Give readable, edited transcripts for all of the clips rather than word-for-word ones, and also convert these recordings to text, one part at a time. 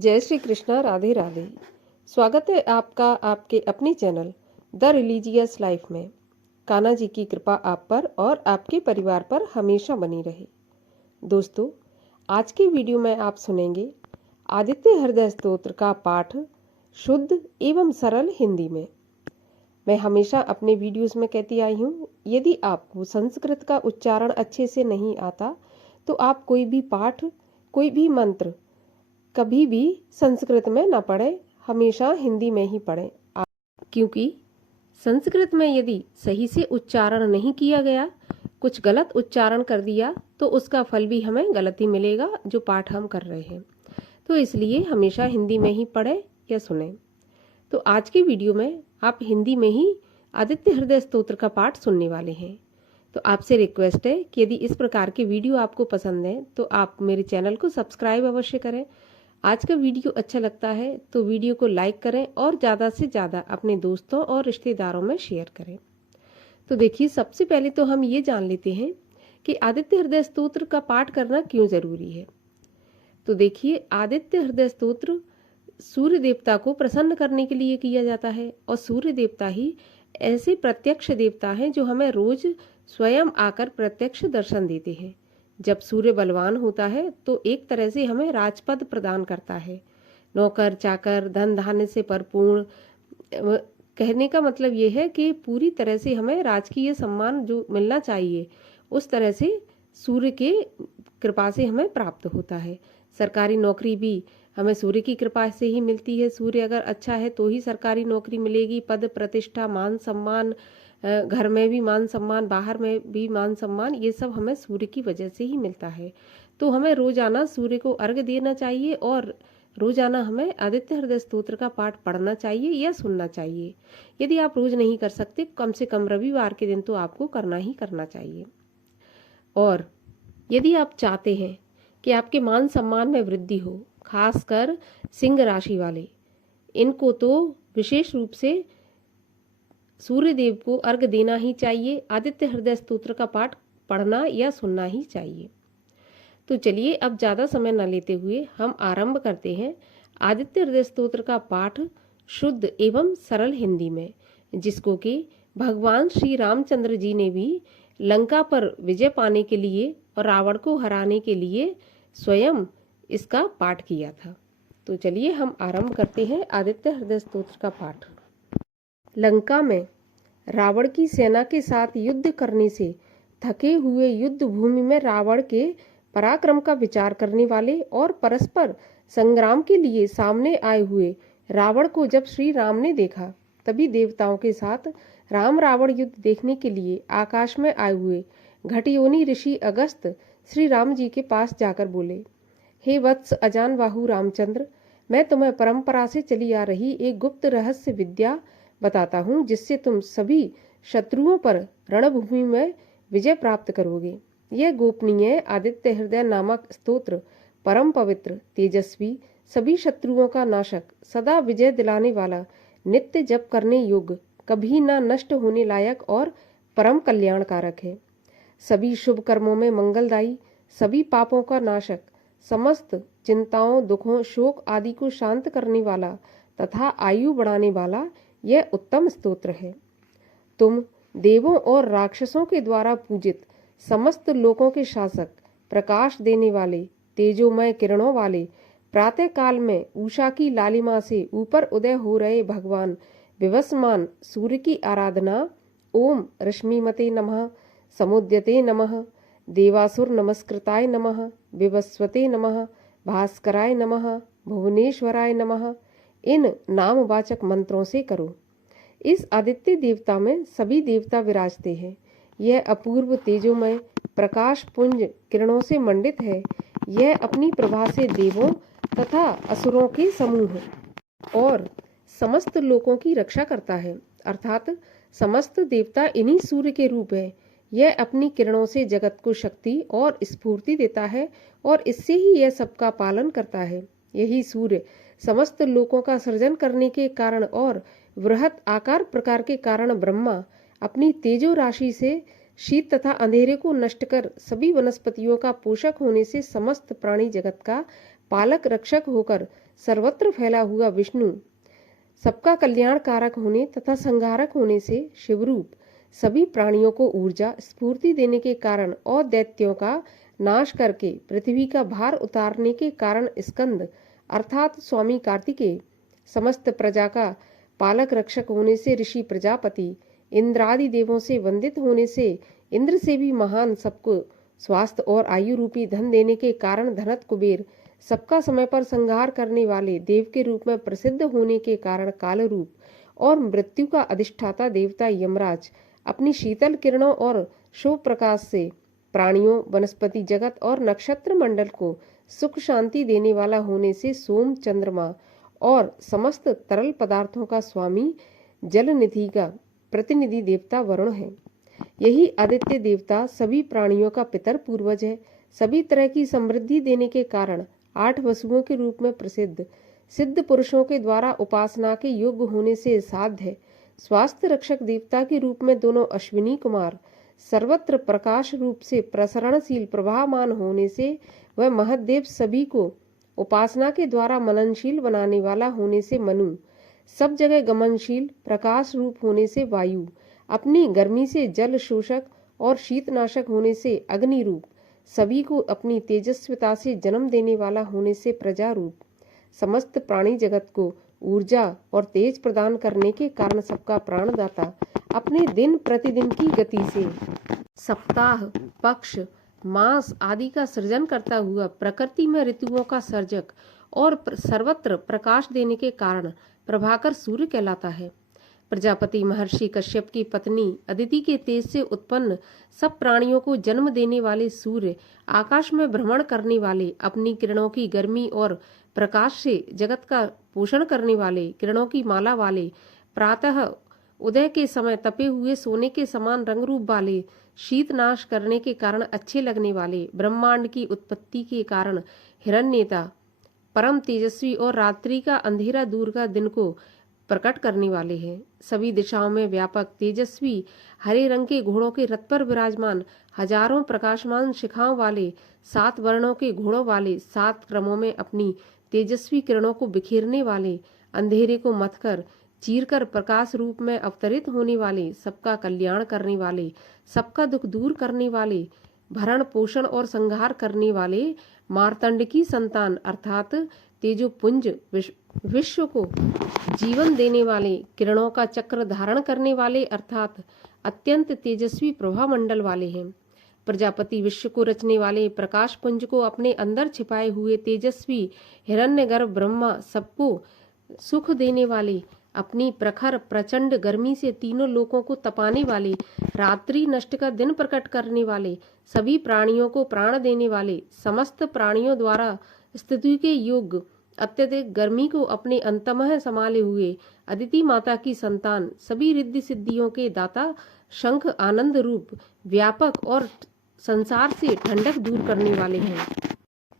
जय श्री कृष्णा। राधे राधे। स्वागत है आपका आपके अपने चैनल द रिलीजियस लाइफ में। कान्हा जी की कृपा आप पर और आपके परिवार पर हमेशा बनी रहे। दोस्तों, आज के वीडियो में आप सुनेंगे आदित्य हृदय स्तोत्र का पाठ शुद्ध एवं सरल हिंदी में। मैं हमेशा अपने वीडियोस में कहती आई हूँ, यदि आपको संस्कृत का उच्चारण अच्छे से नहीं आता तो आप कोई भी पाठ, कोई भी मंत्र कभी भी संस्कृत में न पढ़ें, हमेशा हिंदी में ही पढ़ें। क्योंकि संस्कृत में यदि सही से उच्चारण नहीं किया गया, कुछ गलत उच्चारण कर दिया तो उसका फल भी हमें गलत ही मिलेगा जो पाठ हम कर रहे हैं। तो इसलिए हमेशा हिंदी में ही पढ़ें या सुनें। तो आज की वीडियो में आप हिंदी में ही आदित्य हृदय स्तोत्र का पाठ सुनने वाले हैं। तो आपसे रिक्वेस्ट है कि यदि इस प्रकार के वीडियो आपको पसंद है तो आप मेरे चैनल को सब्सक्राइब अवश्य करें। आज का वीडियो अच्छा लगता है तो वीडियो को लाइक करें और ज़्यादा से ज़्यादा अपने दोस्तों और रिश्तेदारों में शेयर करें। तो देखिए, सबसे पहले तो हम ये जान लेते हैं कि आदित्य हृदय स्तोत्र का पाठ करना क्यों जरूरी है। तो देखिए, आदित्य हृदय स्तोत्र सूर्य देवता को प्रसन्न करने के लिए किया जाता है और सूर्य देवता ही ऐसे प्रत्यक्ष देवता हैं जो हमें रोज स्वयं आकर प्रत्यक्ष दर्शन देते हैं। जब सूर्य बलवान होता है तो एक तरह से हमें राजपद प्रदान करता है, नौकर चाकर धन धान्य से परिपूर्ण। कहने का मतलब ये है कि पूरी तरह से हमें राजकीय सम्मान जो मिलना चाहिए उस तरह से सूर्य के कृपा से हमें प्राप्त होता है। सरकारी नौकरी भी हमें सूर्य की कृपा से ही मिलती है। सूर्य अगर अच्छा है तो ही सरकारी नौकरी मिलेगी। पद प्रतिष्ठा, मान सम्मान, घर में भी मान सम्मान, बाहर में भी मान सम्मान, ये सब हमें सूर्य की वजह से ही मिलता है। तो हमें रोजाना सूर्य को अर्घ्य देना चाहिए और रोजाना हमें आदित्य हृदय स्तोत्र का पाठ पढ़ना चाहिए या सुनना चाहिए। यदि आप रोज नहीं कर सकते, कम से कम रविवार के दिन तो आपको करना ही करना चाहिए। और यदि आप चाहते हैं कि आपके मान सम्मान में वृद्धि हो, खासकर सिंह राशि वाले, इनको तो विशेष रूप से सूर्य देव को अर्घ देना ही चाहिए। आदित्य हृदय स्तोत्र का पाठ पढ़ना या सुनना ही चाहिए। तो चलिए, अब ज़्यादा समय न लेते हुए हम आरंभ करते हैं आदित्य हृदय स्तोत्र का पाठ शुद्ध एवं सरल हिंदी में, जिसको कि भगवान श्री रामचंद्र जी ने भी लंका पर विजय पाने के लिए और रावण को हराने के लिए स्वयं इसका पाठ किया था। तो चलिए हम आरंभ करते हैं आदित्य हृदय स्तोत्र का पाठ। लंका में रावण की सेना के साथ युद्ध करने से थके हुए युद्ध भूमि में रावण के पराक्रम का विचार करने वाले और परस्पर संग्राम के लिए सामने आए हुए रावण को जब श्री राम ने देखा, तभी देवताओं के साथ राम रावण युद्ध देखने के लिए आकाश में आए हुए घटयोनी ऋषि अगस्त श्री राम जी के पास जाकर बोले, हे वत्स अजान बाहु रामचंद्र, मैं तुम्हें परंपरा से चली आ रही एक गुप्त रहस्य विद्या बताता हूँ, जिससे तुम सभी शत्रुओं पर रणभूमि में विजय प्राप्त करोगे। यह गोपनीय आदित्य हृदय नामक स्तोत्र परम पवित्र, तेजस्वी, सभी शत्रुओं का नाशक, सदा विजय दिलाने वाला, नित्य जप करने योग्य, कभी न नष्ट होने लायक और परम कल्याणकारक है। सभी शुभ कर्मों में मंगलदायी, सभी पापों का नाशक, समस्त चिंताओं, दुखों, शोक आदि को शांत करने वाला तथा आयु बढ़ाने वाला यह उत्तम स्तोत्र है। तुम देवों और राक्षसों के द्वारा पूजित, समस्त लोकों के शासक, प्रकाश देने वाले, तेजोमय किरणों वाले, प्रातः काल में उषा की लालिमा से ऊपर उदय हो रहे भगवान विवस्मान सूर्य की आराधना ओम रश्मिमते नमः, समुद्यते नमः, देवासुर नमस्कृताय नमः, विवस्वते नमः, भास्कराय नमः, भुवनेश्वराय नमः, इन नामवाचक मंत्रों से करो। इस आदित्य देवता में सभी देवता विराजते हैं। यह अपूर्व तेजोमय प्रकाश पुंज किरणों से मंडित है। यह अपनी प्रभा से देवों तथा असुरों के समूह और समस्त लोकों की रक्षा करता है, अर्थात समस्त देवता इन्हीं सूर्य के रूप है। यह अपनी किरणों से जगत को शक्ति और स्फूर्ति देता है और इससे ही यह सबका पालन करता है। यही सूर्य समस्त लोकों का सृजन करने के कारण और वृहत आकार प्रकार के कारण ब्रह्मा अपनी तेजो राशि से शीत तथा अंधेरे को नष्ट कर सभी वनस्पतियों का पोषक होने से समस्त प्राणी जगत का पालक रक्षक होकर सर्वत्र फैला हुआ विष्णु, सबका कल्याण कारक होने तथा संहारक होने से शिवरूप, सभी प्राणियों को ऊर्जा स्फूर्ति देने के कारण और दैत्यों का नाश करके पृथ्वी का भार उतारने के कारण स्कंद अर्थात स्वामी कार्तिकेय, समस्त प्रजा का पालक रक्षक होने से ऋषि प्रजापति, इंद्रादि देवों से वंदित होने से इंद्र से भी महान, सबको स्वास्थ्य और आयु रूपी धन देने के कारण धनत कुबेर, सबका समय पर संहार करने वाले देव के रूप में प्रसिद्ध होने के कारण काल रूप और मृत्यु का अधिष्ठाता देवता यमराज, अपनी शीतल किरणों और शुभ प्रकाश से प्राणियों, वनस्पति जगत और नक्षत्र मंडल को सुख शांति देने वाला होने से सोम, चंद्रमा और समस्त तरल पदार्थों का स्वामी, जल निधि का प्रतिनिधि देवता वरुण है। यही आदित्य देवता सभी प्राणियों का पितर पूर्वज है। सभी तरह की समृद्धि देने के कारण 8 वसुओं के रूप में प्रसिद्ध, सिद्ध पुरुषों के द्वारा उपासना के योग्य होने से साध्य है। स्वास्थ्य रक्षक देवता के रूप में दोनों अश्विनी कुमार, सर्वत्र प्रकाश रूप से प्रसरणशील प्रभामान होने से वह महदेव, सभी को उपासना के द्वारा मननशील बनाने वाला होने से मनु, सब जगह गमनशील प्रकाश रूप होने से वायु, अपनी गर्मी से जल शोषक और शीतनाशक होने से अग्नि रूप, सभी को अपनी तेजस्विता से जन्म देने वाला होने से प्रजा रूप, समस्त प्राणी जगत को ऊर्जा और तेज प्रदान करने के कारण सबका प्राणदाता, अपने दिन प्रतिदिन की गति से सप्ताह, पक्ष, मास आदि का सृजन करता हुआ प्रकृति में ऋतुओं का सर्जक और सर्वत्र प्रकाश देने के कारण प्रभाकर सूर्य कहलाता है। प्रजापति महर्षि कश्यप की पत्नी अदिति के तेज से उत्पन्न सब प्राणियों को जन्म देने वाले सूर्य, आकाश में भ्रमण करने वाले, अपनी किरणों की गर्मी और प्रकाश से जगत का पोषण करने वाले, किरणों की माला वाले, प्रातः उदय के समय तपे हुए सोने के समान रंग रूप वाले, शीत नाश करने के कारण अच्छे लगने वाले, ब्रह्मांड की उत्पत्ति के कारण हिरण्येता, परम तेजस्वी और रात्रि का अंधेरा दूर का दिन को प्रकट करने वाले हैं। सभी दिशाओं में व्यापक तेजस्वी हरे रंग के घोड़ों के रथ पर विराजमान, हजारों प्रकाशमान शिखाओं वाले, 7 वर्णों के घोड़ों वाले, 7 क्रमों में अपनी तेजस्वी किरणों को बिखेरने वाले, अंधेरे को मथकर चीरकर प्रकाश रूप में अवतरित होने वाले, सबका कल्याण करने वाले, सबका दुख दूर करने वाले, भरण पोषण और संहार करने वाले, मार्तंड की संतान अर्थात तेजोपुंज विश्व को जीवन देने वाले, किरणों का चक्र धारण करने वाले अर्थात अत्यंत तेजस्वी प्रभा मंडल वाले हैं। प्रजापति विश्व को रचने वाले, प्रकाश पुंज को अपने अंदर छिपाए हुए तेजस्वी हिरण्यगर्भ ब्रह्मा, सबको सुख देने वाले, अपनी प्रखर प्रचंड गर्मी से तीनों लोकों को तपाने वाले, रात्रि नष्ट का दिन प्रकट करने वाले, सभी प्राणियों को प्राण देने वाले, समस्त प्राणियों द्वारा स्तुति के योग्य, अत्यधिक गर्मी को अपने अंतमः संभाले हुए, अदिति माता की संतान, सभी रिद्धि सिद्धियों के दाता, शंख आनंद रूप, व्यापक और संसार से ठंडक दूर करने वाले हैं।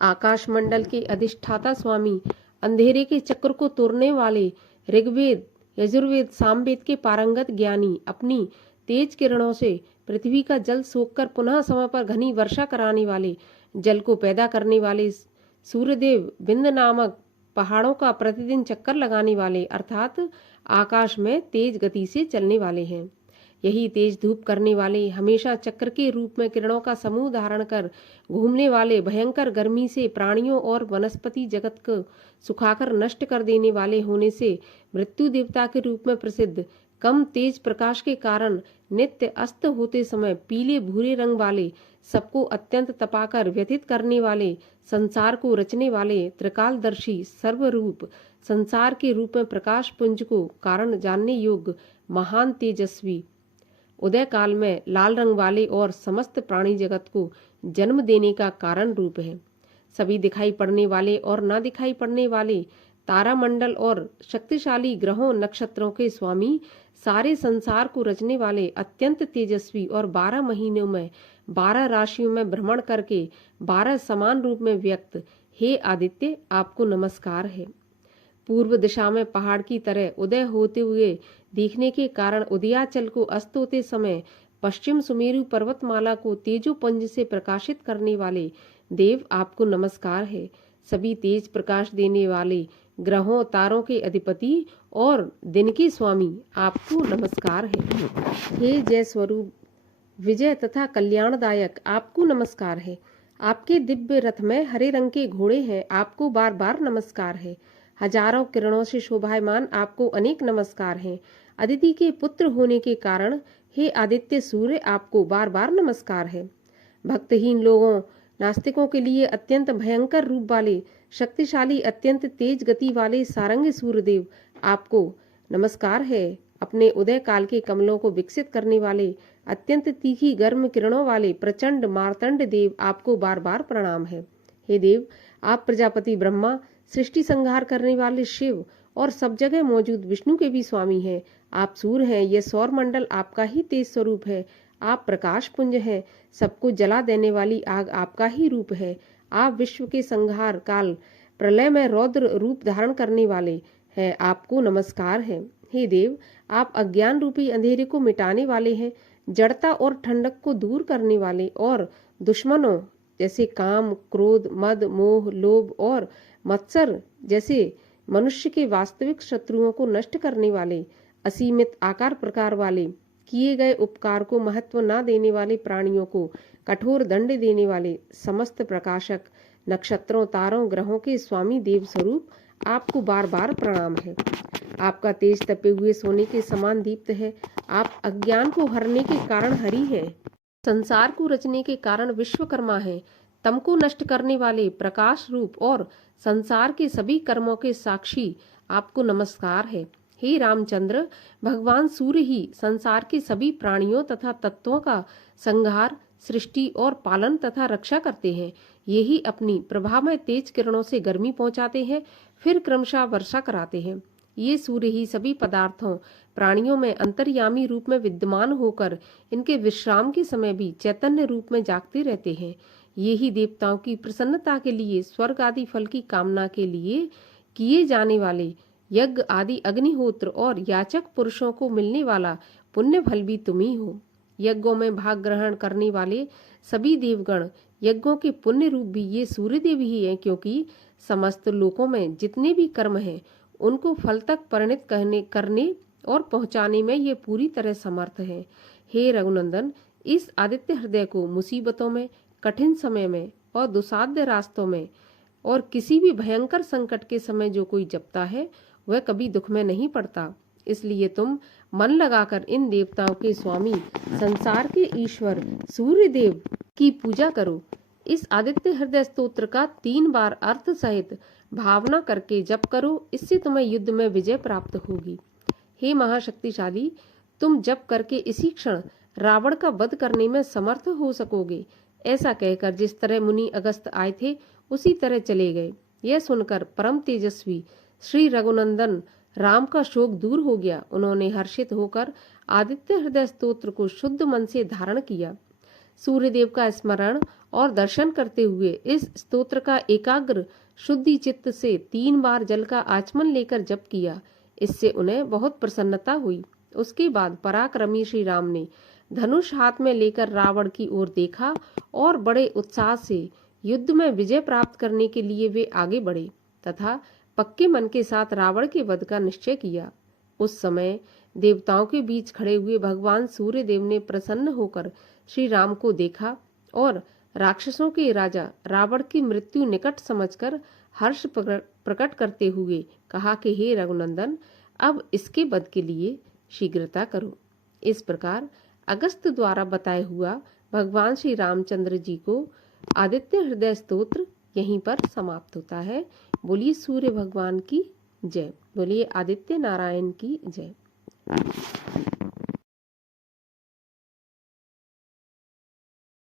आकाश मंडल के अधिष्ठाता स्वामी, अंधेरे के चक्र को तोड़ने वाले, ऋग्वेद, यजुर्वेद, सामवेद के पारंगत ज्ञानी, अपनी तेज किरणों से पृथ्वी का जल सोखकर पुनः समय पर घनी वर्षा कराने वाले, जल को पैदा करने वाले, सूर्यदेव बिंद नामक पहाड़ों का प्रतिदिन चक्कर लगाने वाले अर्थात आकाश में तेज गति से चलने वाले हैं। यही तेज धूप करने वाले, हमेशा चक्र के रूप में किरणों का समूह धारण कर घूमने वाले, भयंकर गर्मी से प्राणियों और वनस्पति जगत को सुखाकर नष्ट कर देने वाले होने से मृत्यु देवता के रूप में प्रसिद्ध, कम तेज प्रकाश के कारण नित्य अस्त होते समय पीले भूरे रंग वाले, सबको अत्यंत तपाकर व्यथित करने वाले, संसार को रचने वाले, त्रिकालदर्शी, सर्वरूप, संसार के रूप में प्रकाश पुंज को कारण जानने योग्य, महान तेजस्वी, उदय काल में लाल रंग वाले और समस्त प्राणी जगत को जन्म देने का कारण रूप है। सभी दिखाई पड़ने वाले और न दिखाई पड़ने वाले तारामंडल और शक्तिशाली ग्रहों नक्षत्रों के स्वामी, सारे संसार को रचने वाले, अत्यंत तेजस्वी और 12 महीनों में 12 राशियों में भ्रमण करके 12 समान रूप में व्यक्त, हे आदित्य आपको नमस्कार है। पूर्व दिशा में पहाड़ की तरह उदय होते हुए दिखने के कारण उदयाचल को अस्त होते समय पश्चिम सुमेरु पर्वतमाला को तेजोपुंज से प्रकाशित करने वाले देव आपको नमस्कार है। सभी तेज प्रकाश देने वाले ग्रहों तारों के अधिपति और दिन के स्वामी, आपको नमस्कार है। हे जय स्वरूप, विजय तथा कल्याणदायक, आपको नमस्कार है। आपके दिव्य रथ में हरे रंग के घोड़े हैं, आपको बार बार नमस्कार है। हजारों किरणों से शोभायमान आपको अनेक नमस्कार हैं। अदिति के पुत्र होने के कारण हे आदित्य सूर्य, आपको बार बार नमस्कार है। भक्तहीन लोगों, नास्तिकों के लिए अत्यंत भयंकर रूप वाले, शक्तिशाली, अत्यंत तेज गति वाले सारंग सूर्यदेव, आपको नमस्कार है। अपने उदय काल के कमलों को विकसित करने वाले, अत्यंत तीखी गर्म किरणों वाले प्रचंड मार्तंड देव, आपको बार बार प्रणाम है। हे देव, आप प्रजापति ब्रह्मा, सृष्टि संहार करने वाले शिव और सब जगह मौजूद विष्णु के भी स्वामी हैं। आप सूर्य हैं, यह सौर मंडल आपका ही तेज स्वरूप है। आप प्रकाश पुंज हैं, सबको जला देने वाली आग आपका ही रूप है। आप विश्व के संहार काल प्रलय में रौद्र रूप धारण करने वाले हैं, आपको नमस्कार है। हे देव, आप अज्ञान रूपी अंधेरे को मिटाने वाले हैं, जड़ता और ठंडक को दूर करने वाले और दुश्मनों जैसे काम, क्रोध, मद, मोह, लोभ और मत्सर जैसे मनुष्य के वास्तविक शत्रुओं को नष्ट करने वाले, असीमित आकार प्रकार वाले, किए गए उपकार को महत्व न देने वाले प्राणियों को कठोर दंड देने वाले, समस्त प्रकाशक, नक्षत्रों तारों ग्रहों के स्वामी देव स्वरूप, आपको बार बार प्रणाम है। आपका तेज तपे हुए सोने के समान दीप्त है। आप अज्ञान को हरने के कारण हरि है, संसार को रचने के कारण विश्वकर्मा है, तम को नष्ट करने वाले प्रकाश रूप और संसार के सभी कर्मों के साक्षी, आपको नमस्कार है। हे रामचंद्र, भगवान सूर्य ही संसार के सभी प्राणियों तथा तत्वों का संहार, सृष्टि और पालन तथा रक्षा करते हैं। ये ही अपनी प्रभामय तेज किरणों से गर्मी पहुंचाते हैं, फिर क्रमशः वर्षा कराते हैं। ये सूर्य ही सभी पदार्थों प्राणियों में अंतर्यामी रूप में विद्यमान होकर इनके विश्राम के समय भी चैतन्य रूप में जागते रहते हैं। ये ही देवताओं की प्रसन्नता के लिए, स्वर्ग आदि फल की कामना के लिए किए जाने वाले यज्ञ आदि अग्निहोत्र और याचक पुरुषों को मिलने वाला पुण्य फल भी तुम ही हो। यज्ञों में भाग ग्रहण करने वाले सभी देवगण, यज्ञों के पुण्य रूप भी ये सूर्य देव ही हैं, क्योंकि समस्त लोकों में जितने भी कर्म हैं उनको फल तक परिणत करने और पहुंचाने में ये पूरी तरह समर्थ है। हे रघुनंदन, इस आदित्य हृदय को मुसीबतों में, कठिन समय में और दुसाध्य रास्तों में और किसी भी भयंकर संकट के समय जो कोई जपता है वह कभी दुख में नहीं पड़ता। इसलिए तुम मन लगाकर इन देवताओं के स्वामी, संसार के ईश्वर सूर्य देव की पूजा करो। इस आदित्य हृदय स्तोत्र का 3 बार अर्थ सहित भावना करके जप करो, इससे तुम्हें युद्ध में विजय प्राप्त होगी। हे महाशक्तिशाली, तुम जप करके इसी क्षण रावण का वध करने में समर्थ हो सकोगे। ऐसा कहकर जिस तरह मुनि अगस्त आए थे उसी तरह चले गए। यह सुनकर परम तेजस्वी श्री रघुनंदन राम का शोक दूर हो गया। उन्होंने हर्षित होकर आदित्य हृदय स्तोत्र को शुद्ध मन से धारण किया। सूर्यदेव का स्मरण और दर्शन करते हुए इस स्तोत्र का एकाग्र शुद्धि चित्त से 3 बार जल का आचमन लेकर जप किया। इससे उन्हें बहुत प्रसन्नता हुई। उसके बाद पराक्रमी श्री राम ने धनुष हाथ में लेकर रावण की ओर देखा और बड़े उत्साह से युद्ध में विजय प्राप्त करने के लिए वे आगे बढ़े तथा पक्के मन के साथ रावण के वध का निश्चय किया। उस समय देवताओं के बीच खड़े हुए भगवान सूर्य देव ने प्रसन्न होकर श्री राम को देखा और राक्षसों के राजा रावण की मृत्यु निकट समझकर हर्ष प्रकट करते हुए कहा कि हे रघुनंदन, अब इसके वध के लिए शीघ्रता करो। इस प्रकार अगस्त द्वारा बताया हुआ भगवान श्री रामचंद्र जी को आदित्य हृदय स्तोत्र यहीं पर समाप्त होता है। बोलिए सूर्य भगवान की जय, बोलिए आदित्य नारायण की जय।